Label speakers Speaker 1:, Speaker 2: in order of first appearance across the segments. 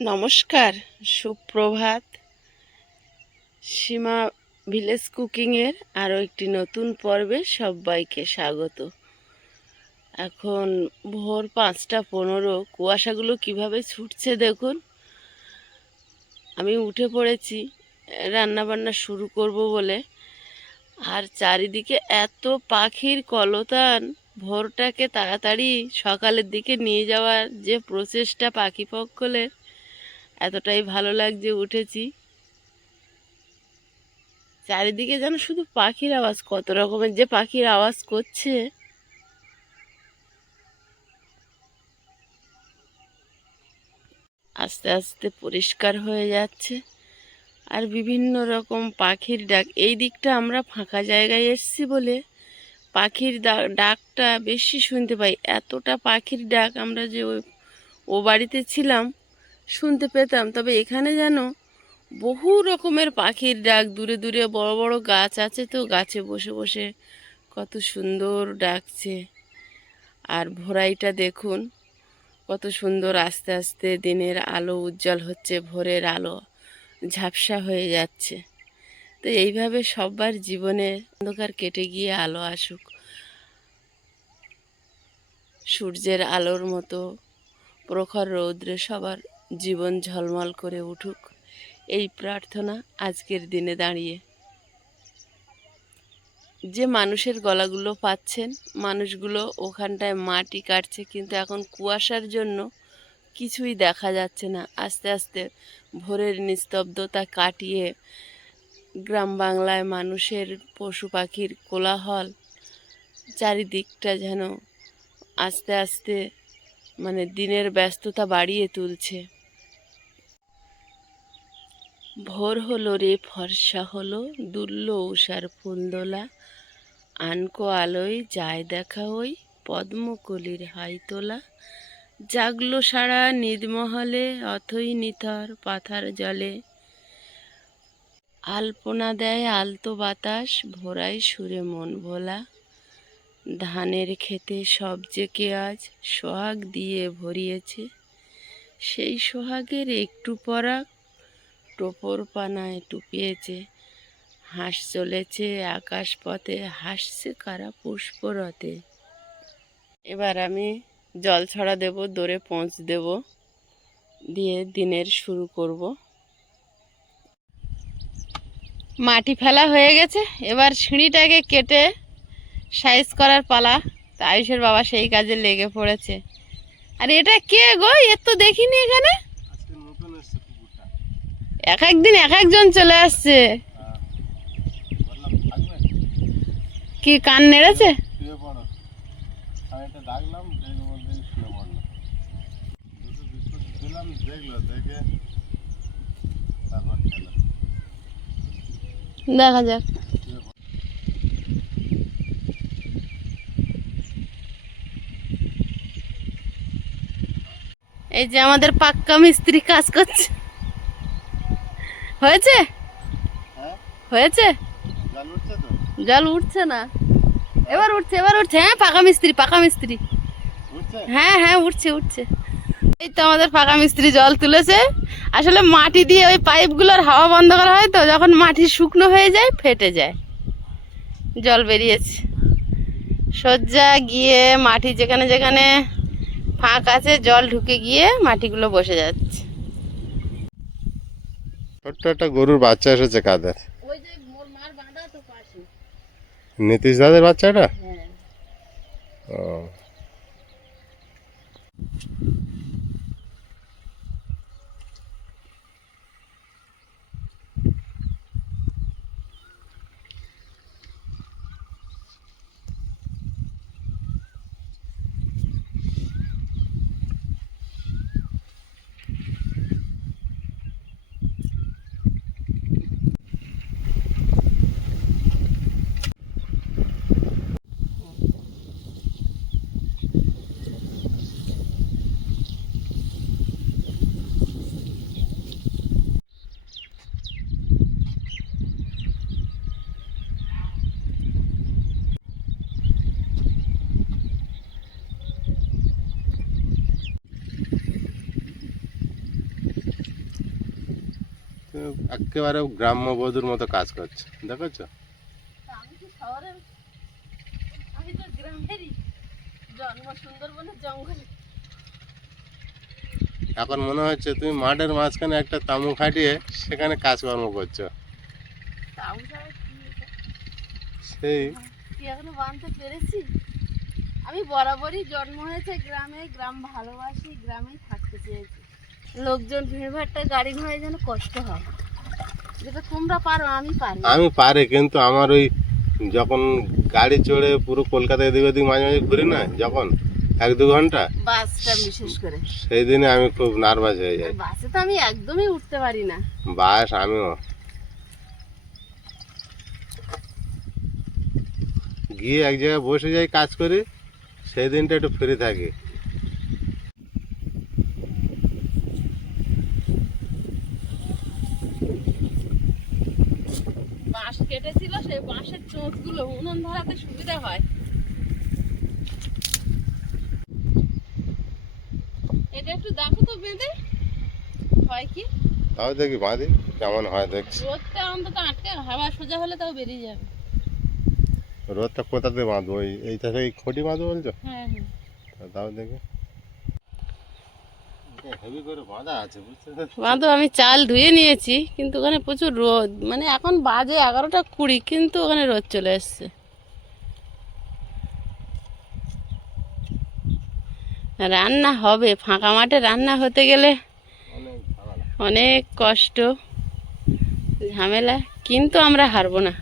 Speaker 1: নমস্কার, সুপ্রভাত। সীমা ভিলেজ কুকিংয়ের আরও একটি নতুন পর্বে সবাইকে স্বাগত। এখন ভোর পাঁচটা পনেরো, কুয়াশাগুলো কীভাবে ছুটছে দেখুন। আমি উঠে পড়েছি রান্না বান্না শুরু করব বলে। আর চারিদিকে এত পাখির কলতান, ভোরটাকে তাড়াতাড়ি সকালের দিকে নিয়ে যাওয়ার যে প্রচেষ্টা পাখি পক্ষলের এতটাই ভালো লাগছে উঠেছি। চারিদিকে যেন শুধু পাখির আওয়াজ, কত রকমের যে পাখির আওয়াজ করছে। আস্তে আস্তে পরিষ্কার হয়ে যাচ্ছে আর বিভিন্ন রকম পাখির ডাক। এই দিকটা আমরা ফাঁকা জায়গায় এসেছি বলে পাখির ডাকটা বেশি শুনতে পাই। এতটা পাখির ডাক আমরা যে ও বাড়িতে ছিলাম শুনতে পেতাম। তবে এখানে যেন বহু রকমের পাখির ডাক, দূরে দূরে বড় বড় গাছ আছে তো, গাছে বসে বসে কত সুন্দর ডাকছে। আর ভোরাইটা দেখুন, কত সুন্দর আস্তে আস্তে দিনের আলো উজ্জ্বল হচ্ছে, ভোরের আলো ঝাপসা হয়ে যাচ্ছে। তো এইভাবে সবার জীবনে অন্ধকার কেটে গিয়ে আলো আসুক। সূর্যের আলোর মতো প্রখর রৌদ্রে সবার জীবন ঝলমল করে উঠুক এই প্রার্থনা আজকের দিনে দাঁড়িয়ে। যে মানুষের গলাগুলো পাচ্ছেন, মানুষগুলো ওখানটায় মাটি কাটছে, কিন্তু এখন কুয়াশার জন্য কিছুই দেখা যাচ্ছে না। আস্তে আস্তে ভোরের নিস্তব্ধতা কাটিয়ে গ্রাম বাংলায় মানুষের পশু পাখির কোলাহল চারিদিকটা যেন আস্তে আস্তে মানে দিনের ব্যস্ততা বাড়িয়ে তুলছে। ভোর হলো রে, ফর্সা হলো, দুল্ল উষার ফুলদোলা আনকো আলোয় যায় দেখা ওই পদ্মকলির হাইতোলা। জাগলো সারা নিদমহলে, অথই নিথর পাথার জলে। আলপনা দেয় আলতো বাতাস, ভোরাই সুরে মন ভোলা। ধানের খেতে কে আজ সোহাগ দিয়ে ভরিয়েছে, সেই সোহাগের একটু পরাগ টোপর পানায় টুপিয়েছে। হাঁস চলেছে আকাশ পথে হাসছে কারা পুষ্পরতে এবার আমি জল ছড়া দেব, দৌড়ে পৌঁছ দেব, দিয়ে দিনের শুরু করব। মাটি ফেলা হয়ে গেছে, এবার সিঁড়িটাকে কেটে সাইজ করার পালা। তা আয়ুষের বাবা সেই কাজে লেগে পড়েছে। আর এটা কে গো? এর তো দেখিনি এখানে
Speaker 2: আজকে নতুন এসছে কুকুরটা
Speaker 1: এক একদিন এক একজন চলে আসছে। কি কান নেড়েছে?
Speaker 2: দেখা
Speaker 1: যাক। এই যে আমাদের পাক্কা মিস্ত্রি কাজ করছে। হয়েছে?
Speaker 2: হ্যাঁ?
Speaker 1: হয়েছে?
Speaker 2: জল উঠছে তো?
Speaker 1: জল উঠছে না। এবার উঠছে এবার উঠছে। হ্যাঁ পাকা মিস্ত্রি পাকা মিস্ত্রি। হ্যাঁ হ্যাঁ উঠছে উঠছে। এই তো আমাদের পাকা মিস্ত্রি জল তুলেছে। আসলে মাটি দিয়ে ওই পাইপগুলোর হাওয়া বন্ধ করা হয় তো যখন মাটি শুকনো হয়ে যায় ফেটে যায়। জল বেরিয়েছে। সজ্জা গিয়ে মাটি যেখানে যেখানে ফাঁক আছে জল ঢুকে গিয়ে মাটিগুলো বসে যাচ্ছে।
Speaker 2: ছোট্ট একটা গরুর বাচ্চা এসেছে কাদের? নীতিশ দাদের বাচ্চাটা?
Speaker 1: হ্যাঁ।
Speaker 2: ও। একেবারে গ্রাম্য বধুর মতো কাজ করছে দেখেছ?
Speaker 1: তা আমি কি শহরের আমি তো গ্রামেরই জন্ম সুন্দরবনের জঙ্গলে।
Speaker 2: এখন মনে হচ্ছে তুমি মাঠের মাঝখানে একটা তামু খাটিয়ে সেখানে কাজকর্ম করছ। সেই
Speaker 1: কি এখনও বানতে পেরেছি? আমি বরাবরই জন্ম হয়েছে গ্রামে গ্রাম ভালোবাসি গ্রামেই থাকতে চেয়েছি। লোকজন ভিড়ভাট্টা গাড়ি ঘোড়ায় যেন কষ্ট হয়। আমি পারি।
Speaker 2: কিন্তু আমার ওই যখন গাড়ি চড়ে পুরো কলকাতা এদিক ওদিক মাঝে মাঝে ঘুরি না যখন এক দু
Speaker 1: ঘণ্টা
Speaker 2: সেই দিনে আমি খুব নার্ভাস হয়ে যাই।
Speaker 1: বাসে তো আমি একদমই উঠতে পারি না।
Speaker 2: বাস আমিও। গিয়ে এক জায়গায় বসে যাই কাজ করি সেই দিনটা একটু ফ্রি থাকি
Speaker 1: বাঁশ কেটেছিল সেই বাঁশের চোঁচগুলো উনুন ধরাতে সুবিধা হয় এটা একটু দেখো তো বেঁধে হয় কি
Speaker 2: তাও দেখি বাঁধি কেমন হয় দেখছি।
Speaker 1: রোদটা অন্তত আটকে হাওয়া সোজা হলে তাও বেরিয়ে যাবে।
Speaker 2: রোদটা কোথাতে বাঁধবো? ওই এই থেকে এই খুঁটি বাঁধবো বলছো?
Speaker 1: হ্যাঁ হ্যাঁ।
Speaker 2: তাও দেখি। বাঁধা আছে
Speaker 1: বাঁধো আমি চাল ধুয়ে নিয়েছি কিন্তু ওখানে প্রচুর রোদ। মানে এখন বাজে এগারোটা কুড়ি কিন্তু ওখানে রোদ চলে এসছে। রান্না হবে ফাঁকা মাঠে রান্না হতে গেলে
Speaker 2: অনেক
Speaker 1: কষ্ট ঝামেলা কিন্তু আমরা হারবো না।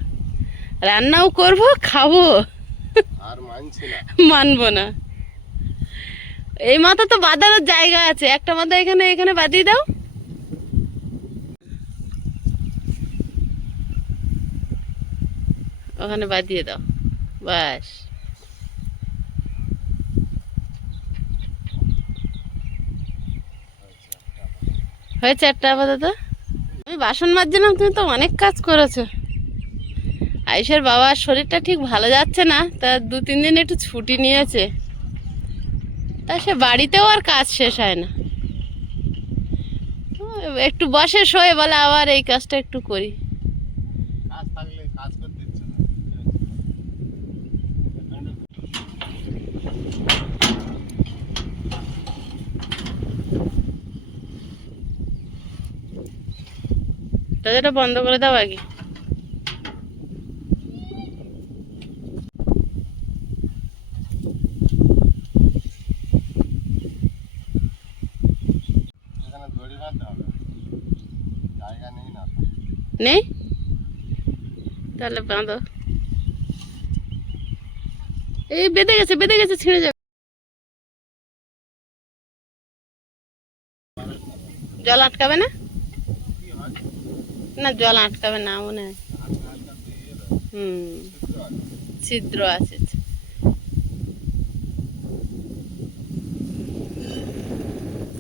Speaker 1: রান্নাও করব খাব। মানবো না। এই মাথা তো বাঁধানোর জায়গা আছে। একটা মাথা এখানে এখানে বাঁধিয়ে দাও। ওখানে বাঁধিয়ে দাও। বাস। হয়েছে একটা আপাতত? আমি বাসন মাজছিলাম, তুমি তো অনেক কাজ করেছ। আয়ুষের বাবার শরীরটা ঠিক ভালো যাচ্ছে না, তা দু তিন দিন একটু ছুটি নিয়েছে। তা সে বাড়িতেও আর কাজ শেষ হয় না। একটু বসে শোয়ে বলে আবার এই কাজটা একটু করি
Speaker 2: কাজ থাকলে কাজ করতে ইচ্ছে না
Speaker 1: দরজাটা বন্ধ করে দাও আগে।
Speaker 2: নেই?
Speaker 1: তাহলে বাঁধো। এই বেঁধে গেছে বেঁধে গেছে ছিঁড়ে যাবে। জল আটকাবে না? না জল আটকাবে না মনে হয়। হুম
Speaker 2: ছিদ্র আছে।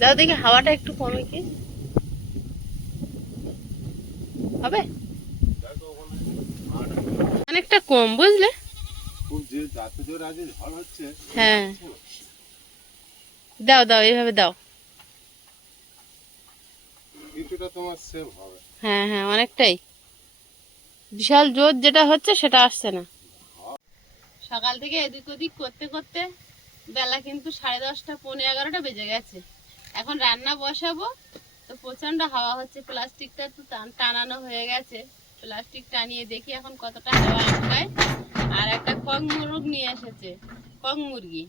Speaker 1: যাও দেখি হাওয়াটা একটু কমে কি? হবে? অনেকটা কম বুঝলে? হ্যাঁ। দাও দাও এইভাবে দাও।
Speaker 2: কিছুটা তোমার সেভ হবে।
Speaker 1: হ্যাঁ হ্যাঁ অনেকটাই। বিশাল জোর যেটা হচ্ছে সেটা আসছে না। সকাল থেকে এদিক ওদিক করতে করতে বেলা কিন্তু সাড়ে দশটা, পৌনে এগারোটা বেজে গেছে। এখন রান্না বসাবো, তো প্রচণ্ড হাওয়া হচ্ছে, প্লাস্টিকটা তো টান- টানানো হয়ে গেছে। প্লাস্টিক টানিয়ে দেখি এখন কতটা হাওয়া আটকায় আর একটা কক মুরগ নিয়ে এসেছে, কক মুরগি।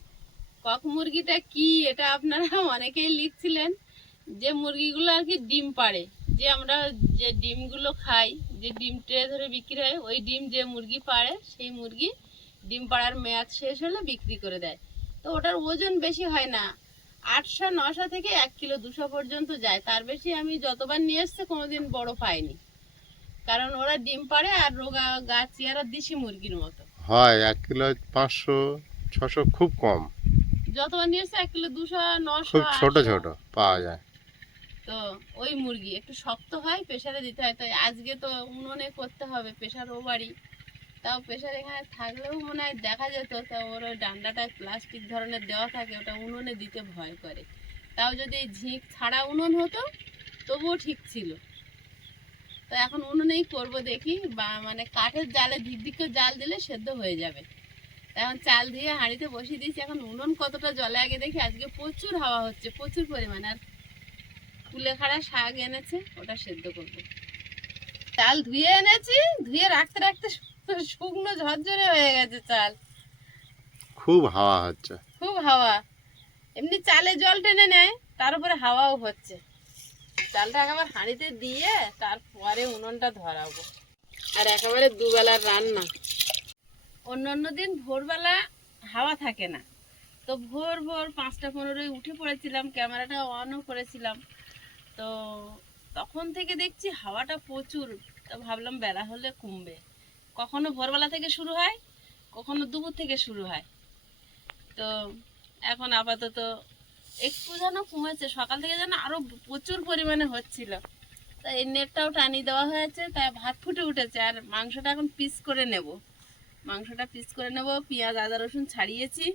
Speaker 1: কক মুরগিটা কি, এটা আপনারা অনেকেই লিখছিলেন। যে মুরগিগুলো আর কি ডিম পাড়ে যে আমরা যে ডিমগুলো খাই যে ডিম ট্রে ধরে বিক্রি হয় ওই ডিম যে মুরগি পাড়ে সেই মুরগি ডিম পাড়ার মেয়াদ শেষ হলে বিক্রি করে দেয়। তো ওটার ওজন বেশি হয় না। আটশো নশো থেকে এক কিলো দুশো পর্যন্ত যায়। তার বেশি আমি যতবার নিয়ে এসছে কোনোদিন বড় পাইনি। কারণ ওরা ডিম পাড়ে আর রোগা গাছ চেয়ারা দিশি মুরগির মতো।
Speaker 2: হয় এক কিলো পাঁচশো ছশো খুব কম।
Speaker 1: যতবার নিয়ে এসছে এক কিলো দুশো নশো
Speaker 2: খুব ছোট ছোট পাওয়া যায়।
Speaker 1: তো ওই মুরগি একটু শক্ত হয় প্রেশারে দিতে হয়। তাই আজকে তো উনুনে করতে হবে প্রেশার ও বাড়ি তাও প্রেশার এখানে থাকলেও মনে হয় দেখা যেত, তা ওর ওই ডান্ডাটা প্লাস্টিক ধরনের দেওয়া থাকে, ওটা উনুনে দিতে ভয় করে। তাও যদি ঝিঁক ছাড়া উনুন হতো, তবুও ঠিক ছিল। তো এখন উনুনেই করব দেখি, বা মানে কাঠের জালে দিক দিকে জাল দিলে সেদ্ধ হয়ে যাবে। এখন চাল দিয়ে হাঁড়িতে বসিয়ে দিয়েছি, এখন উনুন কতটা জলে আগে দেখি, আজকে প্রচুর হাওয়া হচ্ছে, প্রচুর পরিমাণে। আর কুলেখাড়া শাক এনেছে ওটা সেদ্ধ করব। চাল ধুয়ে এনেছি ধুয়ে রাখতে রাখতে শুকনো ঝরঝরে হয়ে গেছে চাল।
Speaker 2: খুব হাওয়া হচ্ছে।
Speaker 1: খুব হাওয়া। এমনি চালে জল টেনে নেয় তার উপরে হাওয়াও হচ্ছে। চালটা একেবারে হাঁড়িতে দিয়ে তারপরে উনুনটা ধরাবো। আর একেবারে দুবেলার রান্না। অন্য অন্য দিন ভোরবেলা হাওয়া থাকে না। তো ভোর ভোর পাঁচটা পনেরোয় উঠে পড়েছিলাম ক্যামেরাটা অনও করেছিলাম। তো তখন থেকে দেখছি হাওয়াটা প্রচুর। তো ভাবলাম বেলা হলে কমবে। কখনো ভোরবেলা থেকে শুরু হয়, কখনো দুপুর থেকে শুরু হয়। তো এখন আপাতত একটু যেন কমেছে, সকাল থেকে যেন আরও প্রচুর পরিমাণে হচ্ছিল। তা এই নেটটাও টানিয়ে দেওয়া হয়েছে তাই ভাত ফুটে উঠেছে। আর মাংসটা এখন পিস করে নেব। মাংসটা পিস করে নেব, পেঁয়াজ, আদা, রসুন ছাড়িয়েছি।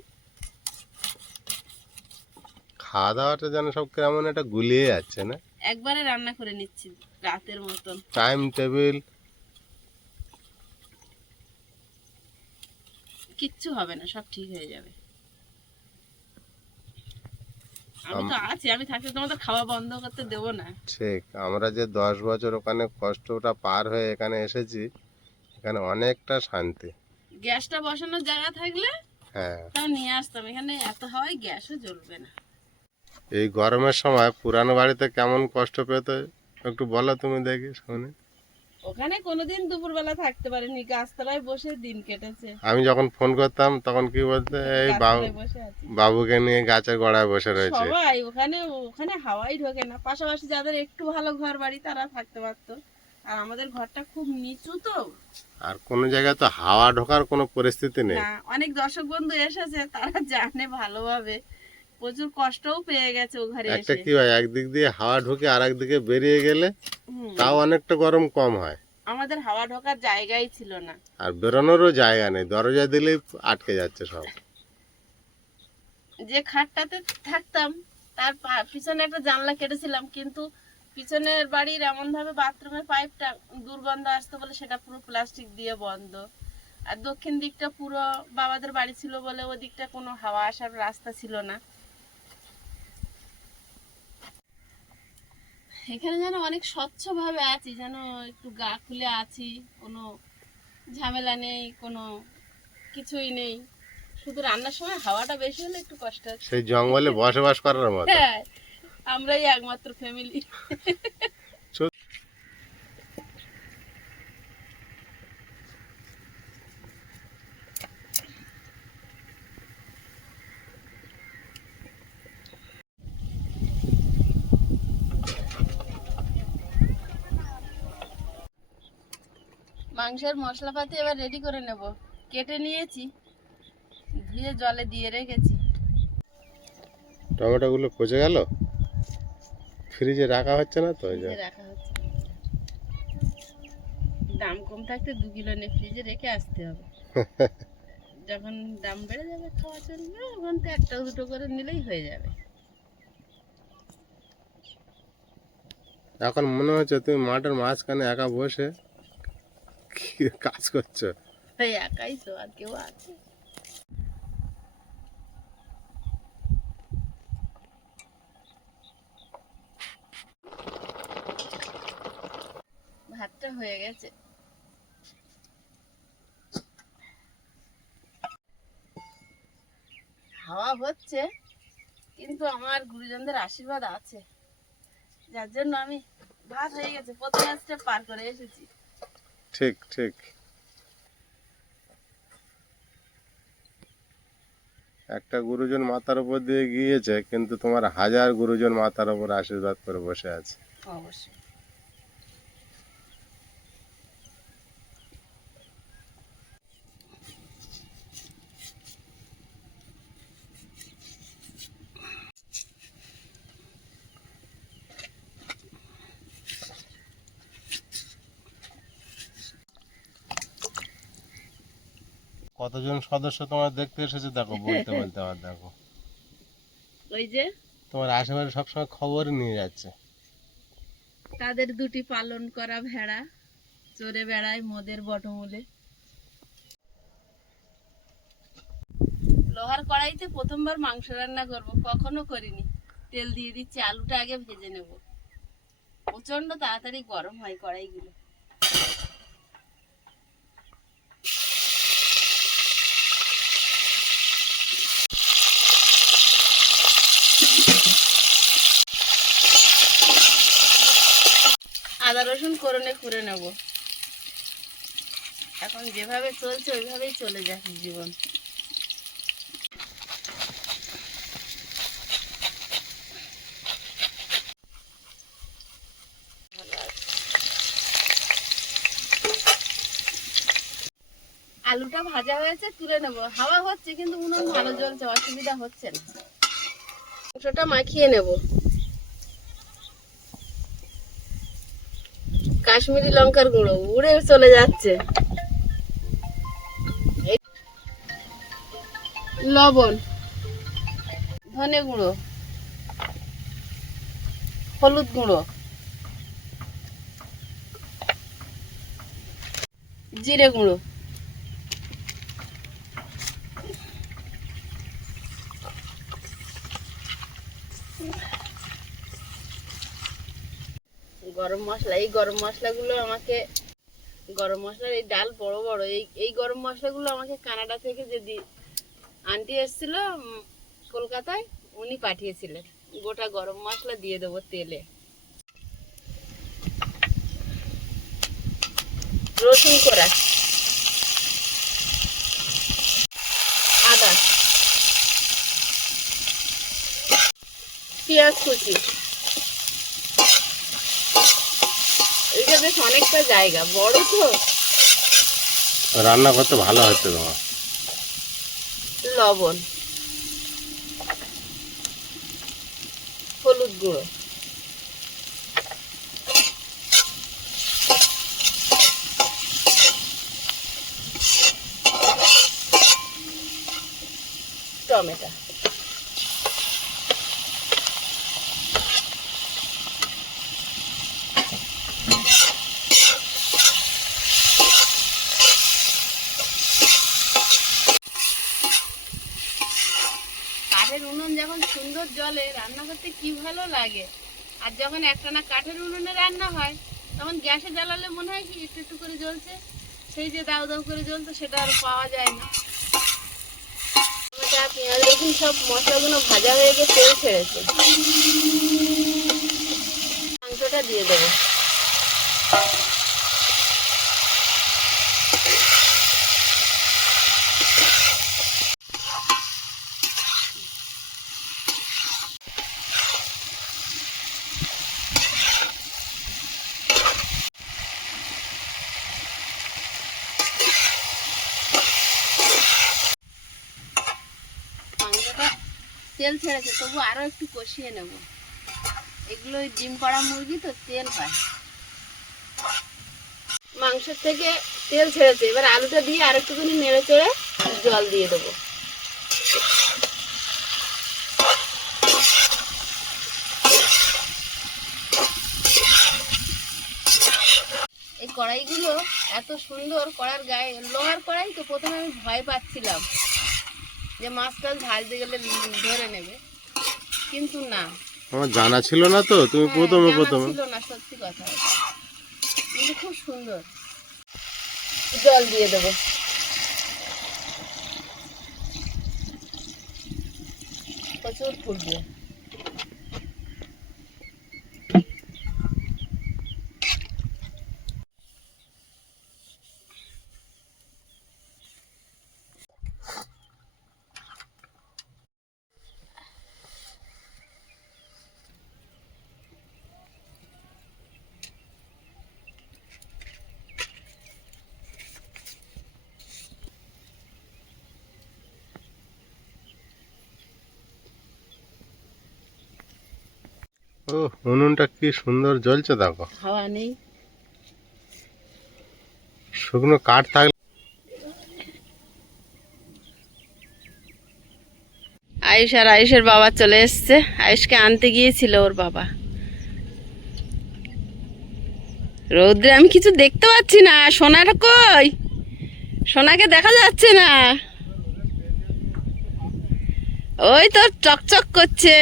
Speaker 2: খাওয়া দাওয়াটা যেন সব কেমন একটা গুলিয়ে যাচ্ছে না?
Speaker 1: একবারে রান্না করে নিচ্ছি রাতের মতন।
Speaker 2: টাইম টেবিল
Speaker 1: কিচ্ছু হবে না সব ঠিক হয়ে যাবে। আমি তো আছি আমি থাকতে তোমাদের খাওয়া বন্ধ করতে দেবো না।
Speaker 2: ঠিক আমরা যে দশ বছর ওখানে কষ্টটা পার হয়ে এখানে এসেছি এখানে অনেকটা শান্তি।
Speaker 1: গ্যাসটা বসানোর জায়গা থাকলে
Speaker 2: হ্যাঁ।
Speaker 1: তাও নিয়ে আসতাম এখানে এত হাওয়ায় গ্যাসও জ্বলবে না।
Speaker 2: এই গরমের সময় পুরানো বাড়িতে কেমন কষ্ট পেতে? একটু বলো তুমি দেখি শুনি।
Speaker 1: ওখানে কোনোদিন দুপুরবেলা থাকতে পারিনি গাছতলায় বসে দিন কেটেছে।
Speaker 2: আমি যখন ফোন করতাম তখন কি বলতে এই বাবু বাবুকে নিয়ে গাছের গোড়ায় বসে রয়েছে।
Speaker 1: সবাই ওখানে ওখানে হাওয়াই ঢোকে না। পাশাপাশি যাদের একটু ভালো ঘর বাড়ি তারা থাকতে পারতো। আর আমাদের ঘরটা খুব নিচু তো।
Speaker 2: আর কোনো জায়গায় তো হাওয়া ঢোকার কোনো পরিস্থিতি নেই।
Speaker 1: অনেক দর্শক বন্ধু এসেছে তারা জানে ভালোভাবে। প্রচুর কষ্টও পেয়ে গেছে ও ঘরে
Speaker 2: একটা কি হয় একদিক দিয়ে হাওয়া ঢুকে আর একদিকে বেরিয়ে গেলে তাও অনেকটা গরম কম হয়।
Speaker 1: আমাদের হাওয়া ঢোকার জায়গাই ছিল না।
Speaker 2: আর বেরোনোরও জায়গা নেই দরজা দিলেই আটকে যাচ্ছে সব।
Speaker 1: যে খাটটাতে থাকতাম তার পিছনে একটা জানলা কেটেছিলাম কিন্তু পিছনের বাড়ির এমন ভাবে বাথরুমের পাইপটা দুর্গন্ধ আসতো বলে সেটা পুরো প্লাস্টিক দিয়ে বন্ধ। আর দক্ষিণ দিকটা পুরো বাবাদের বাড়ি ছিল বলে ওদিকটা কোনো হাওয়া আসার রাস্তা ছিল না। এখানে যেন অনেক স্বচ্ছভাবে আছি যেন একটু গা খুলে আছি কোনো ঝামেলা নেই কোনো কিছুই নেই। শুধু রান্নার সময় হাওয়াটা বেশি হলে একটু কষ্ট
Speaker 2: সেই জঙ্গলে বসবাস করার মতো।
Speaker 1: হ্যাঁ আমরাই একমাত্র ফ্যামিলি মাংসের মশলাপাতি এবার রেডি করে নেব। কেটে নিয়েছি ধুয়ে জলে দিয়ে রেখেছি।
Speaker 2: টমেটোগুলো পচে গেল? ফ্রিজে রাখা হচ্ছে না তো
Speaker 1: রাখা হচ্ছে। দাম কম থাকতে দু কিলো নিয়ে ফ্রিজে রেখে আসতে হবে। যখন দাম বেড়ে যাবে খাওয়া চলবে ওখান থেকে একটা দুটো করে নিলেই হয়ে যাবে।
Speaker 2: এখন মনে হচ্ছে তুমি মাঠের মাঝখানে একা বসে কাজ করছ?
Speaker 1: একাই তো, আর কেউ আছে। ভাতটা হয়ে গেছে। হাওয়া হচ্ছে, কিন্তু আমার গুরুজনদের আশীর্বাদ আছে। যার জন্য আমি ভাত হয়ে গেছে, প্রথম স্টেপ পার করে এসেছি।
Speaker 2: ঠিক ঠিক। একটা গুরুজন মাথার উপর দিয়ে গিয়েছে, কিন্তু তোমার হাজার গুরুজন মাথার উপর আশীর্বাদ করে বসে আছে।
Speaker 1: অবশ্যই।
Speaker 2: কতজন সদস্য তোমার দেখতে এসেছে? দেখো বলতে বলতে আমার দেখো।
Speaker 1: ওই যে?
Speaker 2: তোমার আশেপাশে সবসময় খবর নিয়ে যাচ্ছে।
Speaker 1: তাদের দুটি পালন করা ভেড়া চড়ে বেড়ায় মোদের বটমূলে। লোহার কড়াইতে প্রথমবার মাংস রান্না করব কখনো করিনি। তেল দিয়ে দিচ্ছি আলুটা আগে ভেজে নেব। প্রচণ্ড তাড়াতাড়ি গরম হয় কড়াইগুলো আদা রসুন করনে করে নেব। এখন যেভাবে চলছে, ওইভাবেই চলে যাক জীবন। আলুটা ভাজা হয়েছে, তুলে নেব। হাওয়া হচ্ছে, কিন্তু উনুন ভালো জ্বলছে, অসুবিধা হচ্ছে না। মাখিয়ে নেব। কাশ্মীরি লঙ্কার গুঁড়ো উড়ে চলে যাচ্ছে। লবণ ধনে গুঁড়ো হলুদ গুঁড়ো জিরে গুঁড়ো। গরম মশলা, এই গরম মশলাগুলো আমাকে, গরম মশলার এই ডাল বড় বড়, এই এই গরম মশলাগুলো আমাকে কানাডা থেকে যে আন্টি এসেছিল কলকাতায়, উনি পাঠিয়েছিলেন। গোটা গরম মশলা দিয়ে দেবো তেলে। রসুন করা আদা। পেঁয়াজ কুচি এটা বেশ অনেকটা জায়গা বড় তো।
Speaker 2: রান্না করতে ভালো হচ্ছে তোমার।
Speaker 1: লবণ হলুদ গুঁড়ো। টমেটো কাঠের উনুন যখন জলে রান্না করতে কি ভালো লাগে? আর যখন একটানা কাঠের উনুনে রান্না হয়, তখন গ্যাসে জ্বালালে মনে হয় কি একটু একটু করে জ্বলছে? সেই যে দাউ দাউ করে জ্বলতো সেটা আর পাওয়া যায় না। পেঁয়াজ, রসুন সব মশলাগুলো ভাজা হয়ে গিয়ে তেল ছেড়েছে। মাংসটা দিয়ে দেবো। তেল ছেড়েছে, তবু আরও একটু কষিয়ে নেব। এগুলো ডিম করা মুরগি তো, তেল হয়। মাংসের থেকে তেল ছেড়েছে, এবার আলুটা দিয়ে আর একটুখানি নেড়ে চেড়ে জল দিয়ে দেবো। এই কড়াইগুলো এত সুন্দর, কড়ার গায়ে লোহার কড়াই তো প্রথমে আমি ভয় পাচ্ছিলাম। যে মাছ টাছ ভাজতে গেলে ধরে নেবে। কিন্তু না।
Speaker 2: আমার জানা ছিল না তো তুমি
Speaker 1: হ্যাঁ,
Speaker 2: প্রথমে প্রথমে।
Speaker 1: ছিল না সত্যি কথা এটা। কিন্তু খুব সুন্দর। জল দিয়ে দেবো। প্রচুর ফুটবে
Speaker 2: ও উনুনটা কি সুন্দর জ্বলছে দেখো।
Speaker 1: হাওয়া নেই।
Speaker 2: শুকনো কাঠ থাকলে
Speaker 1: আয়ুষ আর আয়ুষের বাবা চলে এসছে। আয়ুষকে আনতে গিয়েছিল ওর বাবা। রৌদ্রে আমি কিছু দেখতে পাচ্ছি না। সোনার কই? সোনাকে দেখা যাচ্ছে না। ওই তো চকচক করছে।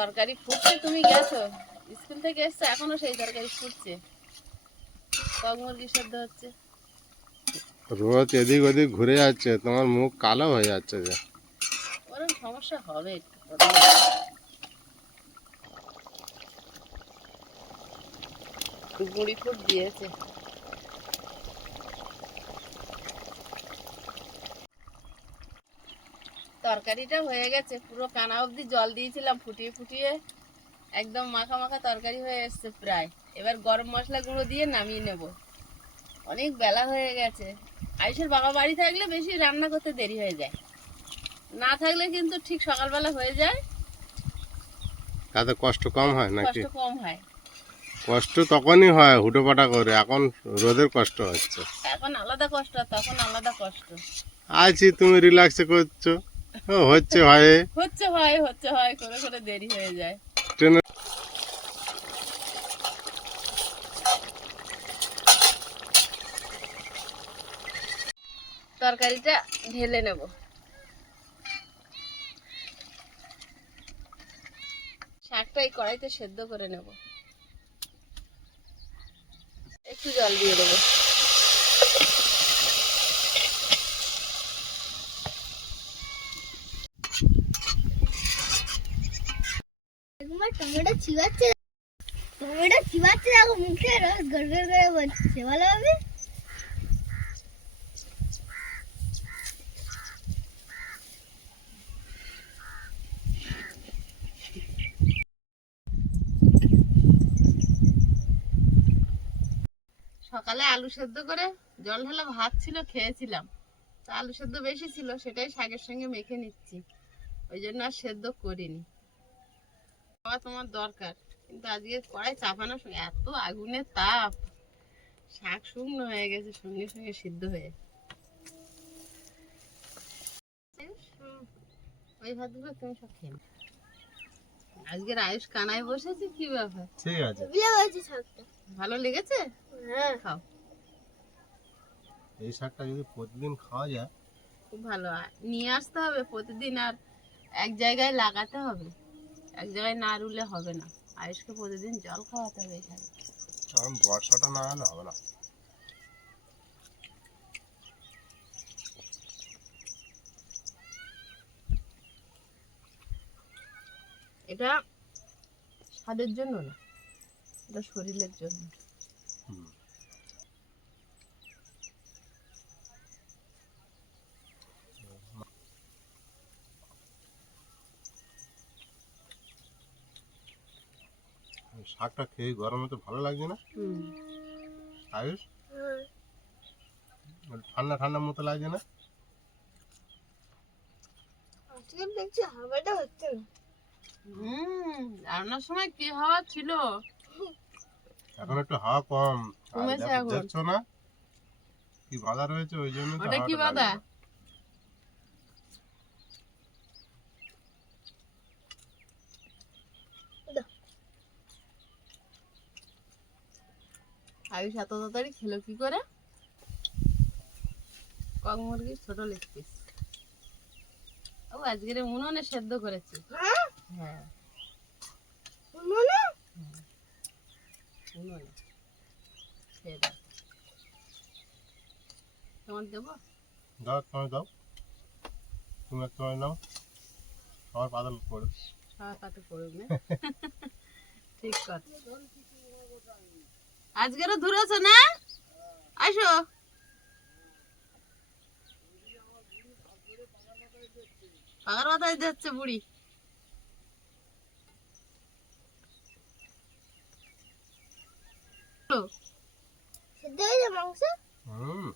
Speaker 1: তরকারি ফুটছে তুমি গেছো? স্কুল থেকে এসছো এখনও সেই তরকারি ফুটছে। কক মুরগি সেদ্ধ হচ্ছে।
Speaker 2: রোজ এদিক ওদিক ঘুরে যাচ্ছে তোমার মুখ কালো হয়ে যাচ্ছে যে।
Speaker 1: ওরকম সমস্যা হবে গুড়ি ফুট দিয়েছে। তরকারিটা হয়ে গেছে। পুরো কানা অবধি জল দিয়েছিলাম ফুটিয়ে ফুটিয়ে। একদম মাখা মাখা তরকারি হয়ে এসছে প্রায়। এবার গরম মশলা গুঁড়ো দিয়ে নামিয়ে নেব। অনেক বেলা হয়ে গেছে। আয়ুষের বাবা বাড়ি থাকলে বেশি রান্না করতে দেরি হয়ে যায়। না থাকলে কিন্তু ঠিক সকালবেলা হয়ে যায়।
Speaker 2: তাতে কষ্ট কম হয় নাকি?
Speaker 1: কষ্ট কম হয়।
Speaker 2: কষ্ট তখনই হয় হুটোপাটা করে। এখন রোদের কষ্ট হচ্ছে।
Speaker 1: এখন আলাদা কষ্ট তখন আলাদা কষ্ট।
Speaker 2: আছি তুমি রিল্যাক্সে করছ। হচ্ছে হয়
Speaker 1: হচ্ছে হয় হচ্ছে হয় করে করে দেরি হয়ে যায়।
Speaker 2: ট্রেনে
Speaker 1: তরকারিটা ঢেলে নেব। শাকটা এই কড়াইতে সেদ্ধ করে নেব। একটু জল দিয়ে দেবো
Speaker 3: তোমার টমেটো টমেটো মুখে করে বলছে
Speaker 1: সকালে আলু সেদ্ধ করে জল ঢালা ভাত ছিল, খেয়েছিলাম। তো আলু সেদ্ধ বেশি ছিল, সেটাই শাকের সঙ্গে মেখে নিচ্ছি। ওই জন্য আর সেদ্ধ করিনি। বাবা তোমার দরকার। কিন্তু আজকে কড়াই চাপানোর সঙ্গে এত আগুনের তাপ। শাক শুকনো হয়ে গেছে সঙ্গে সঙ্গে সিদ্ধ হয়ে। ওই ভাতগুলো তুমি সব খেয়ে। আজকের আয়ুষ কানায় বসেছে কি ব্যাপার?
Speaker 2: ঠিক আছে।
Speaker 1: ভালো লেগেছে?
Speaker 3: হ্যাঁ।
Speaker 1: খাও।
Speaker 2: এই শাকটা যদি প্রতিদিন খাওয়া যায়।
Speaker 1: খুব ভালো। নিয়ে আসতে হবে প্রতিদিন আর এক জায়গায় লাগাতে হবে। এক জায়গায় না রুলে হবে না। আয়ুষকে প্রতিদিন জল খাওয়াতে হবে এখানে।
Speaker 2: কারণ বর্ষাটা না হলে হবে না।
Speaker 1: এটা স্বাদের জন্য না এটা শরীরের জন্য।
Speaker 2: হুম। শাকটা খেয়ে গরমে তো ভালো লাগছে না? আয়ুষ?
Speaker 3: হ্যাঁ।
Speaker 2: ঠান্ডা ঠান্ডা মতো লাগছে না?
Speaker 3: দেখছি হাওয়াটা হচ্ছে না।
Speaker 1: হুম রান্নার সময় কি হাওয়া ছিল?
Speaker 2: এখন একটু হাওয়া কম। আর
Speaker 1: কমেছে এখন।
Speaker 2: দেখছ না? কি বাধা রয়েছে ওই জন্য
Speaker 1: ওটা কি বাধা? আয়ুষ এত তাড়াতাড়ি খেলো কি করে? কক মুরগির ছোট লেগ পিস ও আজকের উনুনে সেদ্ধ করেছি।
Speaker 3: হ্যাঁ?
Speaker 1: হ্যাঁ। উনুনে? দাও। তোমার দেবো?
Speaker 2: দাও তুমি দাও। তুমি একটু নাও। আমার পাতল পড়ে
Speaker 1: সবার পাতে পড়ুক না ঠিক কথা। আজকেরও ধরেছো না? আসো। পাকার মাথায় যাচ্ছে বুড়ি।
Speaker 3: সেদ্ধ হয়েছে মাংস?
Speaker 2: হুম।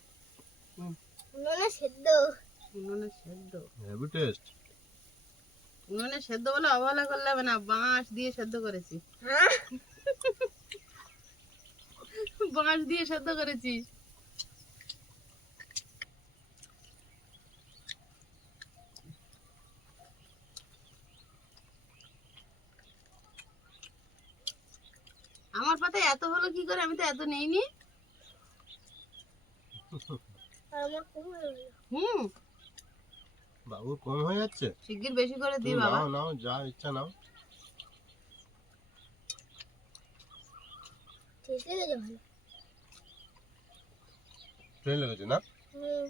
Speaker 3: উনুনে সেদ্ধ।
Speaker 1: উনুনে সেদ্ধ।
Speaker 2: হেভি টেস্ট
Speaker 1: উনুনে সেদ্ধ বলে অবহেলা করলে হবে না বাঁশ দিয়ে সেদ্ধ করেছি।
Speaker 3: হ্যাঁ?
Speaker 1: বাঁশ দিয়ে সেদ্ধ করেছি। আমার পাতা এত হলো কি করে? আমি তো এত নেইনি। হুম।
Speaker 2: বাবু কম হয়ে যাচ্ছে?
Speaker 1: শিগগির বেশি করে
Speaker 2: দিই
Speaker 1: বাবা।
Speaker 2: নাও নাও যা ইচ্ছা নাও।
Speaker 3: ঠিক আছে ভালো।
Speaker 2: ট্রেন লেগেছে না
Speaker 3: হুম